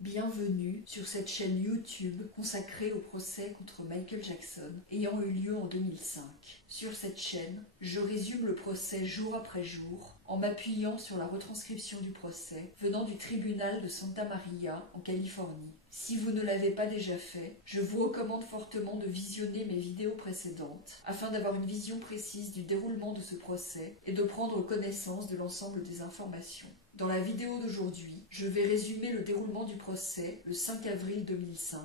Bienvenue sur cette chaîne YouTube consacrée au procès contre Michael Jackson ayant eu lieu en 2005. Sur cette chaîne, je résume le procès jour après jour en m'appuyant sur la retranscription du procès venant du tribunal de Santa Maria en Californie. Si vous ne l'avez pas déjà fait, je vous recommande fortement de visionner mes vidéos précédentes afin d'avoir une vision précise du déroulement de ce procès et de prendre connaissance de l'ensemble des informations. Dans la vidéo d'aujourd'hui, je vais résumer le déroulement du procès le 5 avril 2005,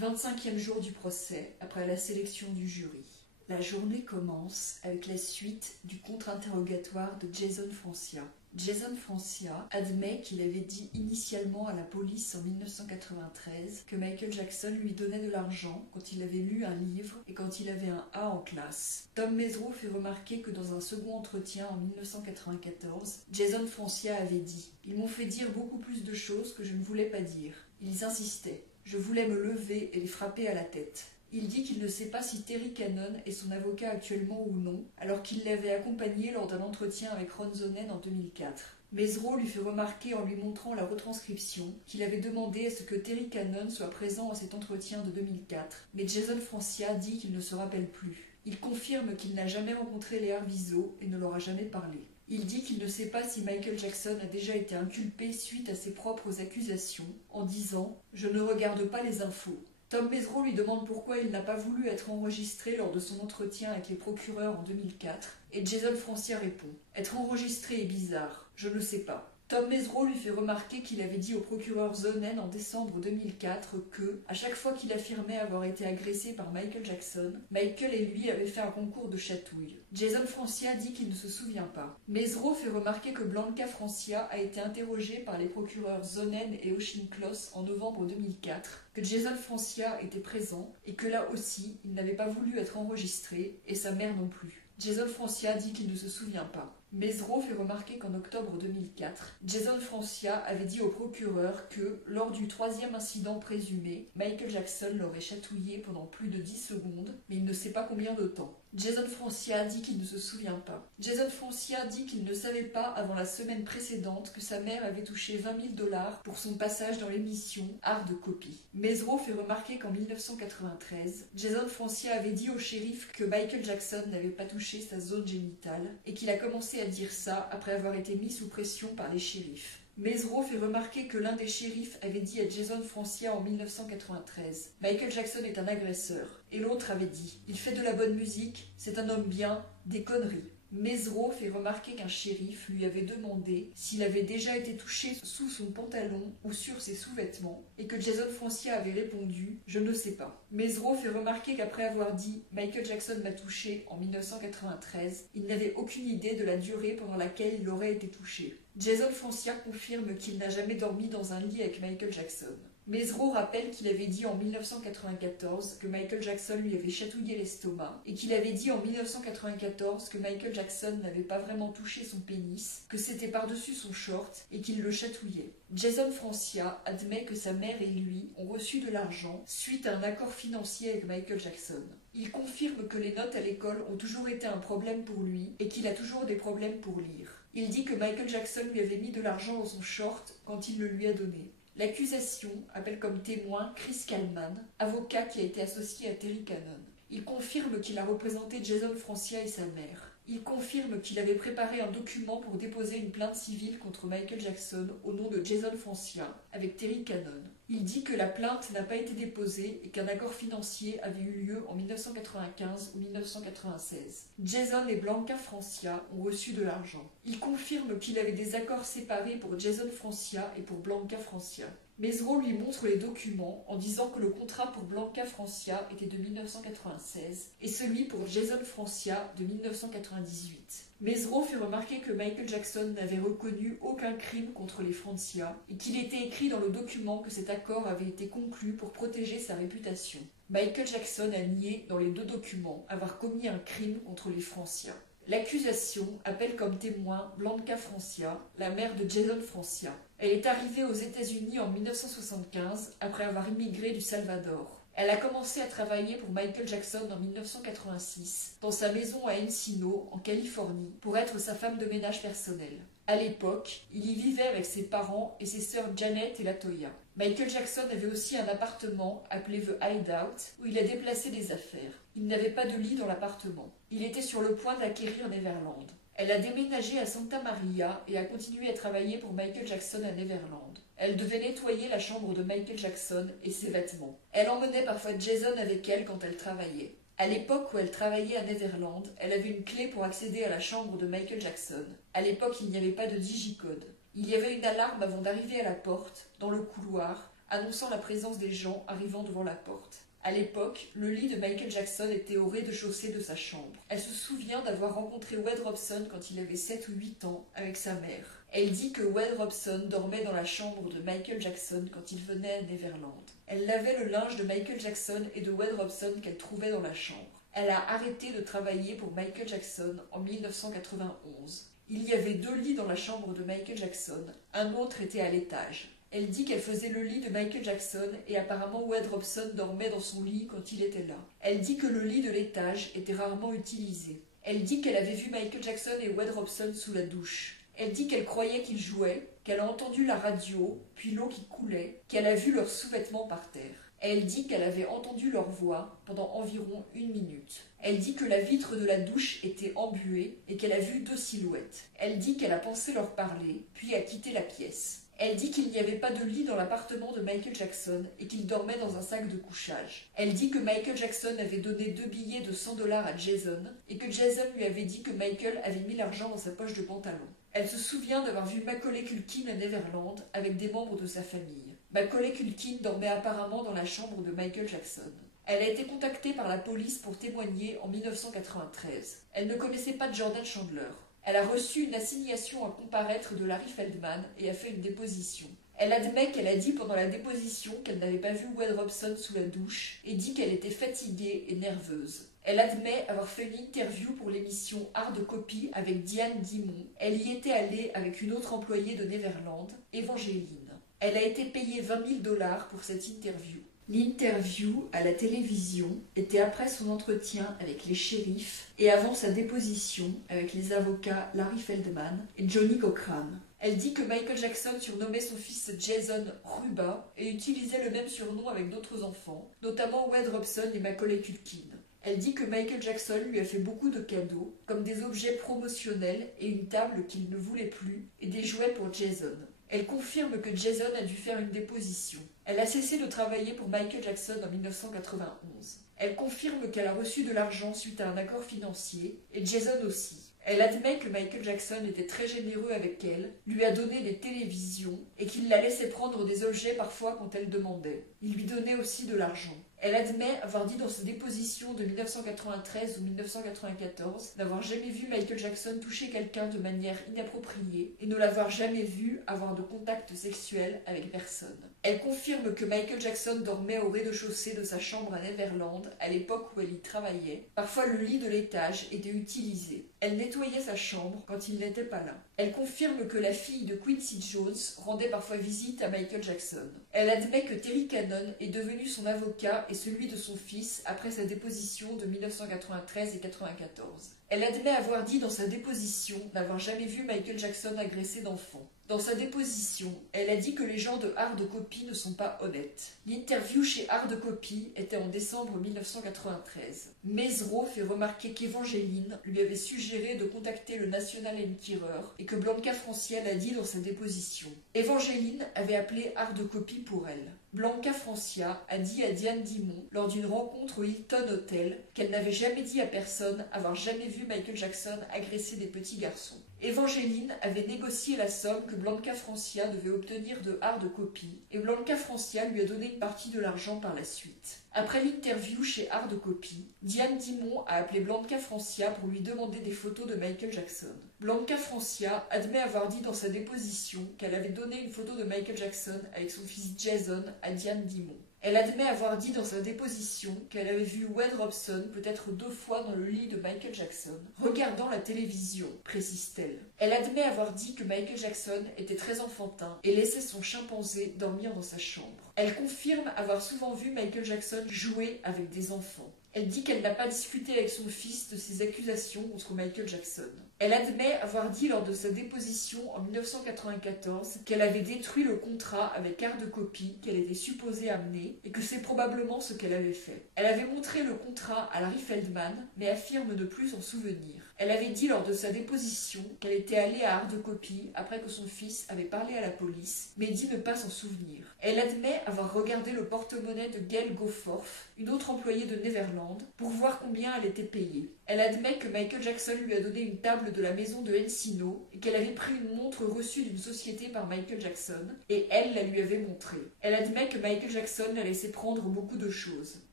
25e jour du procès après la sélection du jury. La journée commence avec la suite du contre-interrogatoire de Jason Francia. Jason Francia admet qu'il avait dit initialement à la police en 1993 que Michael Jackson lui donnait de l'argent quand il avait lu un livre et quand il avait un A en classe. Tom Mesereau fait remarquer que dans un second entretien en 1994, Jason Francia avait dit « Ils m'ont fait dire beaucoup plus de choses que je ne voulais pas dire. Ils insistaient. Je voulais me lever et les frapper à la tête. » Il dit qu'il ne sait pas si Terry Cannon est son avocat actuellement ou non, alors qu'il l'avait accompagné lors d'un entretien avec Ron Zonen en 2004. Mesereau lui fait remarquer en lui montrant la retranscription qu'il avait demandé à ce que Terry Cannon soit présent à cet entretien de 2004, mais Jason Francia dit qu'il ne se rappelle plus. Il confirme qu'il n'a jamais rencontré Léa Wiseau et ne leur a jamais parlé. Il dit qu'il ne sait pas si Michael Jackson a déjà été inculpé suite à ses propres accusations, en disant « Je ne regarde pas les infos ». Tom Mesereau lui demande pourquoi il n'a pas voulu être enregistré lors de son entretien avec les procureurs en 2004, et Jason Francia répond « Être enregistré est bizarre, je ne sais pas ». Tom Mesereau lui fait remarquer qu'il avait dit au procureur Zonen en décembre 2004 que, à chaque fois qu'il affirmait avoir été agressé par Michael Jackson, Michael et lui avaient fait un concours de chatouille. Jason Francia dit qu'il ne se souvient pas. Mesereau fait remarquer que Blanca Francia a été interrogée par les procureurs Zonen et Auchincloss en novembre 2004, que Jason Francia était présent et que là aussi, il n'avait pas voulu être enregistré et sa mère non plus. Jason Francia dit qu'il ne se souvient pas. Mesereau fait remarquer qu'en octobre 2004, Jason Francia avait dit au procureur que, lors du troisième incident présumé, Michael Jackson l'aurait chatouillé pendant plus de 10 secondes, mais il ne sait pas combien de temps. Jason Francia dit qu'il ne se souvient pas. Jason Francia dit qu'il ne savait pas avant la semaine précédente que sa mère avait touché 20 000 $ pour son passage dans l'émission Hard Copy. Mesereau fait remarquer qu'en 1993, Jason Francia avait dit au shérif que Michael Jackson n'avait pas touché sa zone génitale et qu'il a commencé à dire ça après avoir été mis sous pression par les shérifs. Mesereau fait remarquer que l'un des shérifs avait dit à Jason Francia en 1993 « Michael Jackson est un agresseur » et l'autre avait dit « Il fait de la bonne musique, c'est un homme bien, des conneries ». Mesereau fait remarquer qu'un shérif lui avait demandé s'il avait déjà été touché sous son pantalon ou sur ses sous-vêtements et que Jason Francia avait répondu « Je ne sais pas ». Mesereau fait remarquer qu'après avoir dit « Michael Jackson m'a touché » en 1993, il n'avait aucune idée de la durée pendant laquelle il aurait été touché. Jason Francia confirme qu'il n'a jamais dormi dans un lit avec Michael Jackson. Mesereau rappelle qu'il avait dit en 1994 que Michael Jackson lui avait chatouillé l'estomac et qu'il avait dit en 1994 que Michael Jackson n'avait pas vraiment touché son pénis, que c'était par-dessus son short et qu'il le chatouillait. Jason Francia admet que sa mère et lui ont reçu de l'argent suite à un accord financier avec Michael Jackson. Il confirme que les notes à l'école ont toujours été un problème pour lui et qu'il a toujours des problèmes pour lire. Il dit que Michael Jackson lui avait mis de l'argent dans son short quand il le lui a donné. L'accusation appelle comme témoin Chris Kallman, avocat qui a été associé à Terry Cannon. Il confirme qu'il a représenté Jason Francia et sa mère. Il confirme qu'il avait préparé un document pour déposer une plainte civile contre Michael Jackson au nom de Jason Francia avec Terry Cannon. Il dit que la plainte n'a pas été déposée et qu'un accord financier avait eu lieu en 1995 ou 1996. Jason et Blanca Francia ont reçu de l'argent. Il confirme qu'il avait des accords séparés pour Jason Francia et pour Blanca Francia. Mesereau lui montre les documents en disant que le contrat pour Blanca Francia était de 1996 et celui pour Jason Francia de 1998. Mesereau fait remarquer que Michael Jackson n'avait reconnu aucun crime contre les Francia et qu'il était écrit dans le document que cet accord avait été conclu pour protéger sa réputation. Michael Jackson a nié dans les deux documents avoir commis un crime contre les Francia. L'accusation appelle comme témoin Blanca Francia, la mère de Jason Francia. Elle est arrivée aux États-Unis en 1975 après avoir immigré du Salvador. Elle a commencé à travailler pour Michael Jackson en 1986 dans sa maison à Encino, en Californie, pour être sa femme de ménage personnelle. À l'époque, il y vivait avec ses parents et ses sœurs Janet et Latoya. Michael Jackson avait aussi un appartement appelé The Hideout où il a déplacé des affaires. Il n'avait pas de lit dans l'appartement. Il était sur le point d'acquérir Neverland. Elle a déménagé à Santa Maria et a continué à travailler pour Michael Jackson à Neverland. Elle devait nettoyer la chambre de Michael Jackson et ses vêtements. Elle emmenait parfois Jason avec elle quand elle travaillait. À l'époque où elle travaillait à Neverland, elle avait une clé pour accéder à la chambre de Michael Jackson. À l'époque, il n'y avait pas de digicode. Il y avait une alarme avant d'arriver à la porte, dans le couloir, annonçant la présence des gens arrivant devant la porte. À l'époque, le lit de Michael Jackson était au rez-de-chaussée de sa chambre. Elle se souvient d'avoir rencontré Wade Robson quand il avait 7 ou 8 ans avec sa mère. Elle dit que Wade Robson dormait dans la chambre de Michael Jackson quand il venait à Neverland. Elle lavait le linge de Michael Jackson et de Wade Robson qu'elle trouvait dans la chambre. Elle a arrêté de travailler pour Michael Jackson en 1991. Il y avait 2 lits dans la chambre de Michael Jackson, un autre était à l'étage. Elle dit qu'elle faisait le lit de Michael Jackson et apparemment Wade Robson dormait dans son lit quand il était là. Elle dit que le lit de l'étage était rarement utilisé. Elle dit qu'elle avait vu Michael Jackson et Wade Robson sous la douche. Elle dit qu'elle croyait qu'ils jouaient, qu'elle a entendu la radio, puis l'eau qui coulait, qu'elle a vu leurs sous-vêtements par terre. Elle dit qu'elle avait entendu leur voix pendant environ 1 minute. Elle dit que la vitre de la douche était embuée et qu'elle a vu 2 silhouettes. Elle dit qu'elle a pensé leur parler, puis a quitté la pièce. Elle dit qu'il n'y avait pas de lit dans l'appartement de Michael Jackson et qu'il dormait dans un sac de couchage. Elle dit que Michael Jackson avait donné 2 billets de $100 à Jason et que Jason lui avait dit que Michael avait mis l'argent dans sa poche de pantalon. Elle se souvient d'avoir vu Macaulay Culkin à Neverland avec des membres de sa famille. Macaulay Culkin dormait apparemment dans la chambre de Michael Jackson. Elle a été contactée par la police pour témoigner en 1993. Elle ne connaissait pas Jordan Chandler. Elle a reçu une assignation à comparaître de Larry Feldman et a fait une déposition. Elle admet qu'elle a dit pendant la déposition qu'elle n'avait pas vu Wade Robson sous la douche et dit qu'elle était fatiguée et nerveuse. Elle admet avoir fait une interview pour l'émission Hard Copy avec Diane Dimon. Elle y était allée avec une autre employée de Neverland, Evangeline. Elle a été payée $20 000 pour cette interview. L'interview à la télévision était après son entretien avec les shérifs et avant sa déposition avec les avocats Larry Feldman et Johnny Cochran. Elle dit que Michael Jackson surnommait son fils Jason Ruba et utilisait le même surnom avec d'autres enfants, notamment Wade Robson et Macaulay Culkin. Elle dit que Michael Jackson lui a fait beaucoup de cadeaux, comme des objets promotionnels et une table qu'il ne voulait plus, et des jouets pour Jason. Elle confirme que Jason a dû faire une déposition. Elle a cessé de travailler pour Michael Jackson en 1991. Elle confirme qu'elle a reçu de l'argent suite à un accord financier, et Jason aussi. Elle admet que Michael Jackson était très généreux avec elle, lui a donné des télévisions et qu'il la laissait prendre des objets parfois quand elle demandait. Il lui donnait aussi de l'argent. Elle admet avoir dit dans ses dépositions de 1993 ou 1994 n'avoir jamais vu Michael Jackson toucher quelqu'un de manière inappropriée et ne l'avoir jamais vu avoir de contact sexuel avec personne. Elle confirme que Michael Jackson dormait au rez-de-chaussée de sa chambre à Neverland à l'époque où elle y travaillait. Parfois le lit de l'étage était utilisé. Elle nettoyait sa chambre quand il n'était pas là. Elle confirme que la fille de Quincy Jones rendait parfois visite à Michael Jackson. Elle admet que Terry Cannon est devenu son avocat et celui de son fils après sa déposition de 1993 et 1994. Elle admet avoir dit dans sa déposition n'avoir jamais vu Michael Jackson agresser d'enfants. Dans sa déposition, elle a dit que les gens de Hard Copy ne sont pas honnêtes. L'interview chez Hard Copy était en décembre 1993. Mesereau fait remarquer qu'Evangeline lui avait suggéré de contacter le National Enquirer et que Blanca Francia l'a dit dans sa déposition. Evangeline avait appelé Hard Copy pour elle. Blanca Francia a dit à Diane Dimon lors d'une rencontre au Hilton Hotel qu'elle n'avait jamais dit à personne avoir jamais vu Michael Jackson agresser des petits garçons. Evangeline avait négocié la somme que Blanca Francia devait obtenir de Hard Copy et Blanca Francia lui a donné une partie de l'argent par la suite. Après l'interview chez Hard Copy, Diane Dimon a appelé Blanca Francia pour lui demander des photos de Michael Jackson. Blanca Francia admet avoir dit dans sa déposition qu'elle avait donné une photo de Michael Jackson avec son fils Jason à Diane Dimon. Elle admet avoir dit dans sa déposition qu'elle avait vu Wade Robson peut-être 2 fois dans le lit de Michael Jackson, regardant la télévision, précise-t-elle. Elle admet avoir dit que Michael Jackson était très enfantin et laissait son chimpanzé dormir dans sa chambre. Elle confirme avoir souvent vu Michael Jackson jouer avec des enfants. Elle dit qu'elle n'a pas discuté avec son fils de ses accusations contre Michael Jackson. Elle admet avoir dit lors de sa déposition en 1994 qu'elle avait détruit le contrat avec Art de Copie qu'elle était supposée amener et que c'est probablement ce qu'elle avait fait. Elle avait montré le contrat à Larry Feldman, mais affirme ne plus s'en souvenir. Elle avait dit lors de sa déposition qu'elle était allée à Art de Copie après que son fils avait parlé à la police, mais dit ne pas s'en souvenir. Elle admet avoir regardé le porte-monnaie de Gail Goforth, une autre employée de Neverland, pour voir combien elle était payée. Elle admet que Michael Jackson lui a donné une table de la maison de Encino et qu'elle avait pris une montre reçue d'une société par Michael Jackson et elle la lui avait montrée. Elle admet que Michael Jackson l'a laissé prendre beaucoup de choses.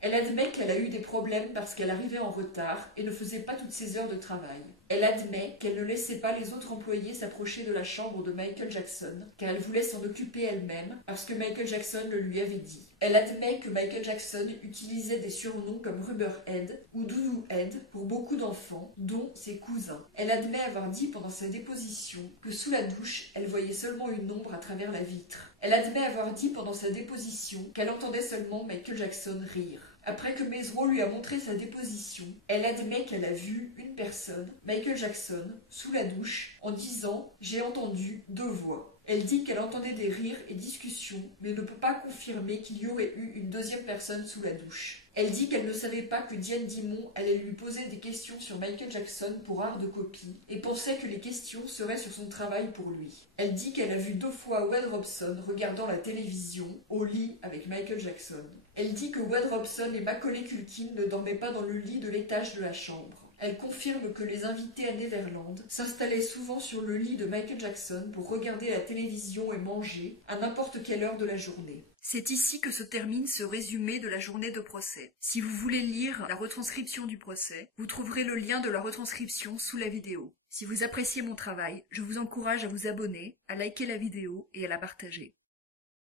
Elle admet qu'elle a eu des problèmes parce qu'elle arrivait en retard et ne faisait pas toutes ses heures de travail. Elle admet qu'elle ne laissait pas les autres employés s'approcher de la chambre de Michael Jackson car elle voulait s'en occuper elle-même parce que Michael Jackson le lui avait dit. Elle admet que Michael Jackson utilisait des surnoms comme Rubberhead ou Doudouhead pour beaucoup d'enfants, dont ses cousins. Elle admet avoir dit pendant sa déposition que sous la douche, elle voyait seulement une ombre à travers la vitre. Elle admet avoir dit pendant sa déposition qu'elle entendait seulement Michael Jackson rire. Après que Mesereau lui a montré sa déposition, elle admet qu'elle a vu une personne, Michael Jackson, sous la douche, en disant « J'ai entendu 2 voix ». Elle dit qu'elle entendait des rires et discussions, mais ne peut pas confirmer qu'il y aurait eu une deuxième personne sous la douche. Elle dit qu'elle ne savait pas que Diane Dimond allait lui poser des questions sur Michael Jackson pour Art de Copie et pensait que les questions seraient sur son travail pour lui. Elle dit qu'elle a vu 2 fois Wade Robson regardant la télévision au lit avec Michael Jackson. Elle dit que Wade Robson et Macaulay Culkin ne dormaient pas dans le lit de l'étage de la chambre. Elle confirme que les invités à Neverland s'installaient souvent sur le lit de Michael Jackson pour regarder la télévision et manger à n'importe quelle heure de la journée. C'est ici que se termine ce résumé de la journée de procès. Si vous voulez lire la retranscription du procès, vous trouverez le lien de la retranscription sous la vidéo. Si vous appréciez mon travail, je vous encourage à vous abonner, à liker la vidéo et à la partager.